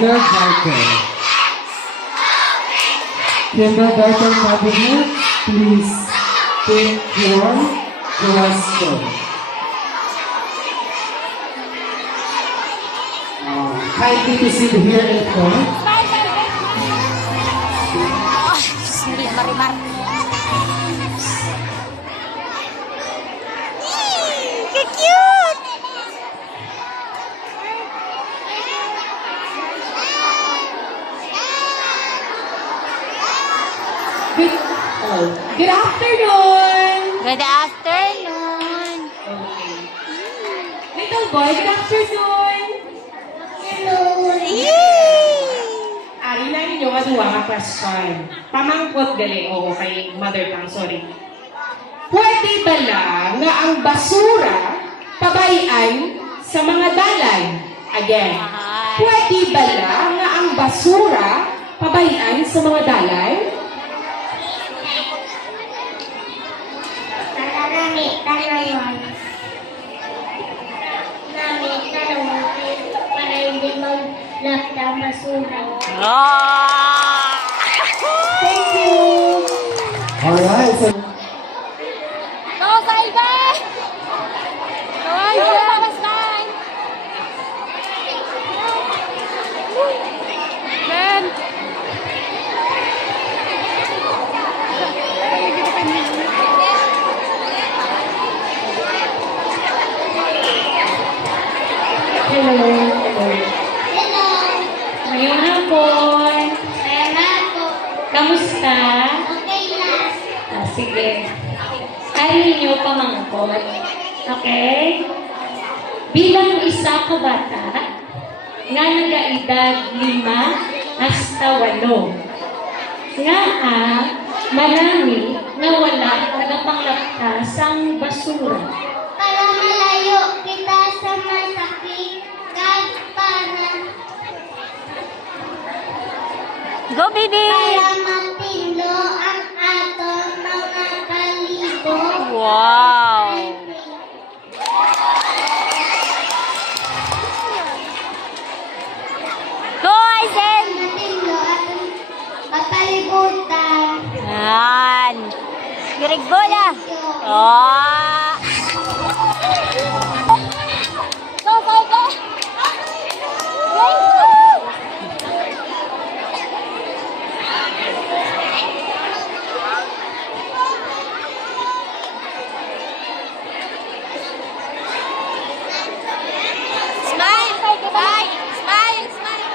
Kindergarten. Kindergarten cabinet, please take your question. Kindly to sit here in front. Hindi, marimar. Cute! Good afternoon! Good afternoon. Okay. Little boy, good afternoon! Hello. Ari na ninyo nga duwa nga question. Pamangkot gali o kay mother tongue, sorry. Pwede ba lang nga ang basura pabayan sa mga dalay? Again. Pwede ba lang nga ang basura pabayan sa mga dalay? Dalawan. Namin dalawan para hindi maglapta ang basura. Thank you! Alright, so Go, Salva! Go, Pastan! Ben! Hello. Hello! Ngayong hapon. Kaya po. Kamusta? Okay na. Sige. Ayaw niyo pamangkot. Okay? Bilang isa ka bata, nga nagaedad 5 hasta 8. Nga malami na wala nagapanglaptas ang basura. Para malayo kita sa masakit. Kag para Go, baby! matino ang atong mga kalibo. Wow! Go, Aizen! Matino atong kapalibutan. Yan! Girigbola! Oh! Go, Salva! Smile! Smile! Smile! Smile!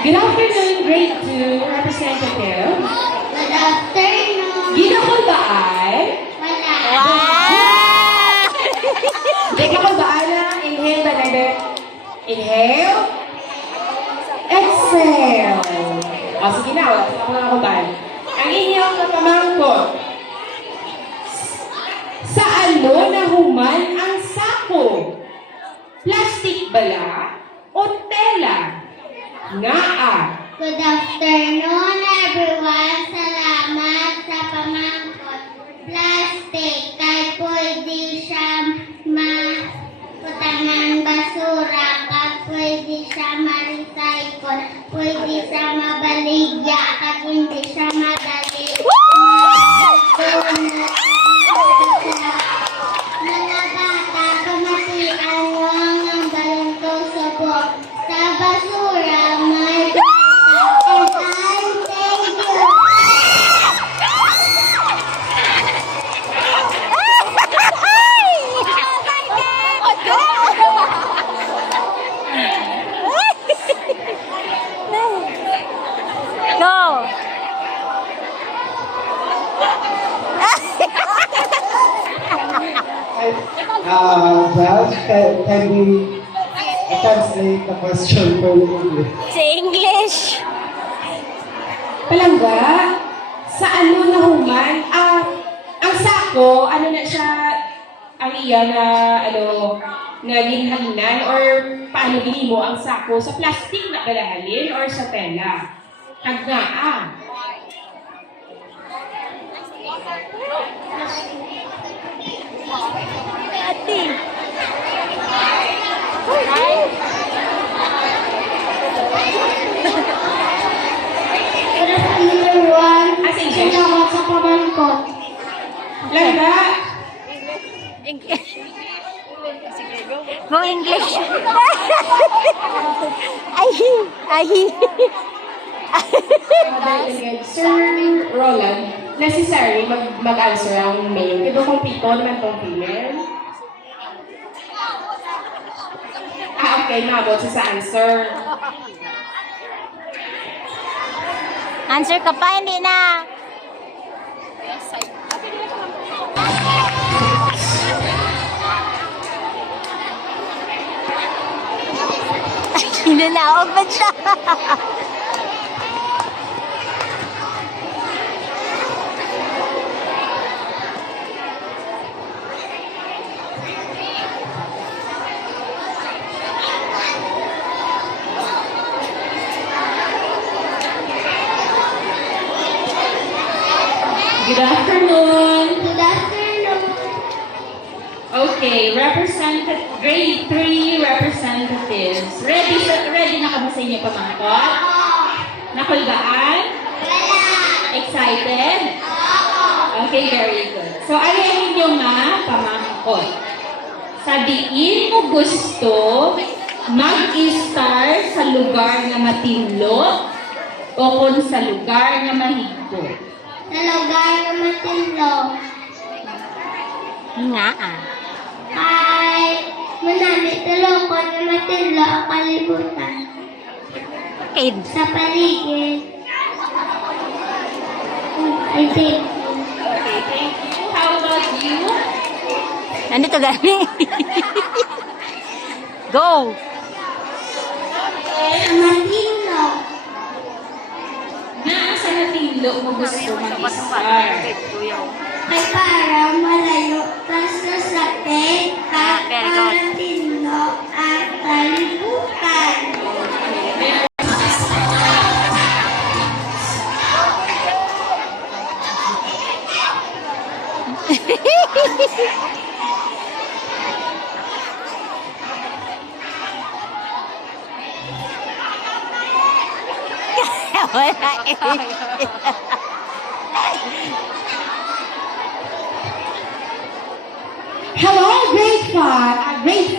Good afternoon, grade 2 representative. Good afternoon. Ginakol ba ay? Wala. Wow! Ginakol ba ay na? Inhale ba na? Inhale. Exhale. O, sige na. Wala pa mga kubal. Ang inyong pamangkot. Sa ano nahuman ang sako? Plastic bala o tela? Nga Good afternoon, everyone. Salamat sa pamangkot. Plastic, kay pwede siya maputangan basura, kag pwede siya ma-recycle, pwede siya mabaligya, kag hindi siya madali. Mga bata, kamatian mo ang balong subok. Sa basura, may and I thank you. Go! Judge, can we translate the question for you? Sa English. Palangga, sa ano nahuman? Ang sako, ano na siya, ang iya na, na ginhalinan or paano ginimo ang sako? Sa plastic na balahalin or sa tela? Kagna. Ate. Number 1. Ah, sige. Sinakot sa pamangkot. Langga. Go English. Ay. Ay. Sir Roland, necessary mag-answer ang male. Ito kung pito naman tong female. Ah, okay. Nabot siya sa answer. Answer ka pa, hindi na. Hinanaog ba siya? Good afternoon. Good afternoon. Okay, grade 3 representatives. Ready na ka ba sa inyo pamangkot? Nakulgaan? Excited? Okay, very good. So, ano yung inyong pamangkot? Sabihin mo gusto mag-star sa lugar na matinlo o kung sa lugar na mahigpit? Sa lugar na matindog. Nga ah. Ay, manami tulong ko na matindog ang kalibutan. Okay. Sa paligid. I think. Okay, thank you. How about you? Nandito gani. Go. Sa matindog. Nasa natinlo mo gusto mag-star? Ay para malayo ka sa sakit at Very good. matindog ang kalibutan. Wala eh. Hello, grade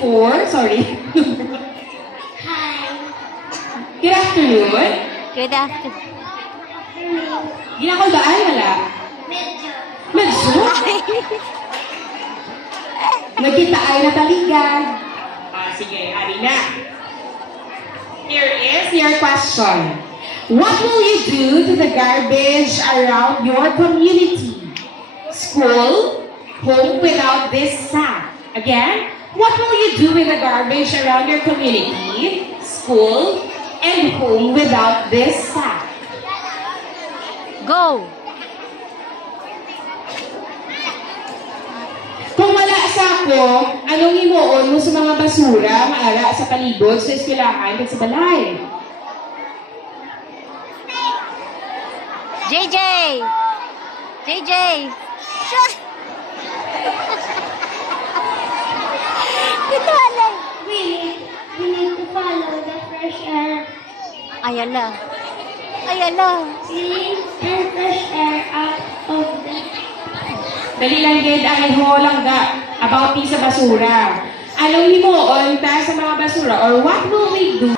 4, sorry. Hi. Good afternoon. Good afternoon. Ginakuldaan wala? Medyo. Medyo? Nagkita ay nataligan. Sige, hari na. Here is your question. What will you do to the garbage around your community? School, home without this sack. Again, what will you do with the garbage around your community? School, and home without this sack. Go. Kung wala sa ako, anong himuon mo sa mga basura, maara sa palibot, sa eskwelahan, at sa balay? JJ. JJ. Siya. Ito alay. We need to follow the fresh air. Ayala. Ayala. Clean and fresh air out of the Dali lang gid ang iho lang about sa basura. Anong himuon ta sa mga basura or what will we do?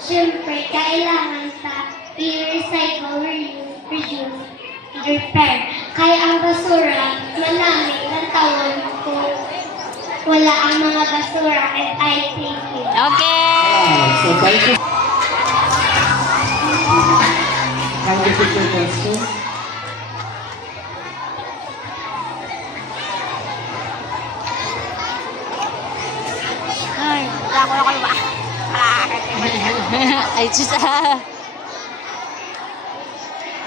Siyempre, kailangan sa i-recycle, reuse, repair. Kaya ang basura, manaming ng taon kung wala ang mga basura and I thank you. Okay. So thank you. Thank you for your question. Ay, ako na kayo ba? Ay, sus.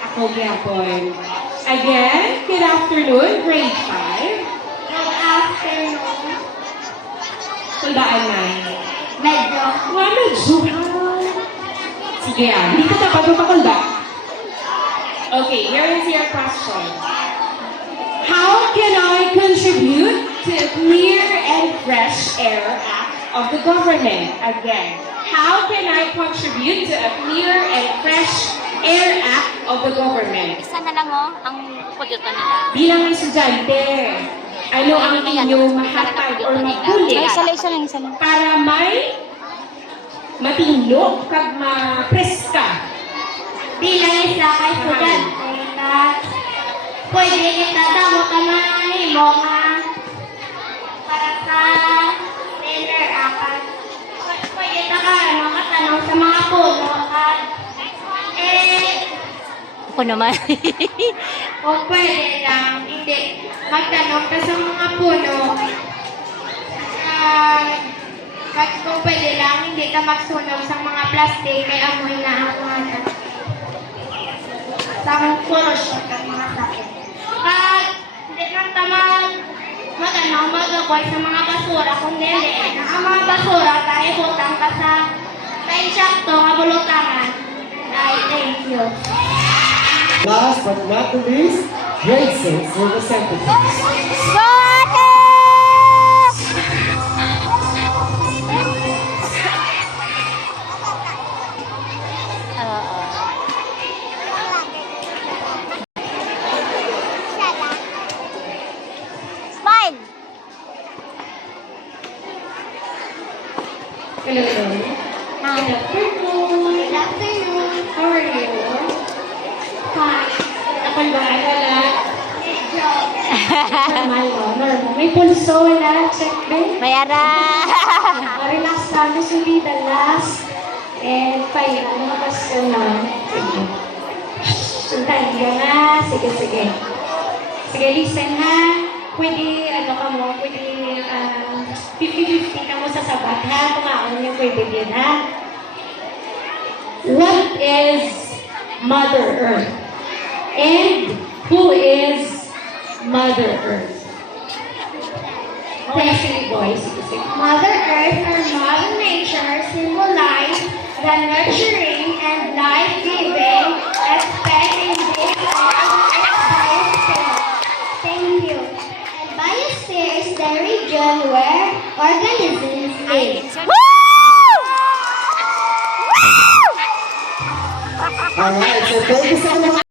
Ako gyapon. Again, good afternoon, grade 5. Good afternoon. Kuldaan na. Medyo. Nga, medyo. Sige hindi ka dapat mapakulda. Okay, here is your question. How can I contribute to a clear and fresh air act of the government? Again, how can I contribute to a clear and fresh air act of the government? Isa na lang oh, ang pudyutan nila. Bilang estudyante, ano ang inyong mahatag or makulit Ay, isa lang. para may matinlo kag mapreska? Bilang isa ka estudyante, pwede kita damo ka mahimo nga para sa dinner akan. Pwede ka makatanong sa mga puno at Ako naman. kung pwede lang, hindi, magtanong ka sa mga puno at kung pwede lang, hindi ka magsunog sa mga plastic kay amoy na ang mga sa pollution at mga sakit. At hindi lang tamang mag-apoy sa mga basura, kundi ang mga basura tayo butang ka sa insakto nga bulutangan. Ay, thank you. Last but not the least, grade 6 representatives. Sorry! Smile! Hello. Good afternoon. Good afternoon. How are you? Fine. Apan ba wala? Medyo. Normal mo. May pulso wala. Check din. Mayara! Relax lang. Sulit the last. And payo. Mga pasko na. Sige. Sundan ka nga. Sige. Sige, listen ha. Pwede, ka mo, pwede 50-50 ka mo sa sabat ha. Kumaon yung pwede din ha. What is Mother Earth? And who is Mother Earth? Kaya sige boy, sige. Mother Earth or Mother Nature symbolize the nurturing and life-giving aspect in this biosphere. Thank you. And biosphere is the region where organisms live. Woo! Alright, so thank you so much.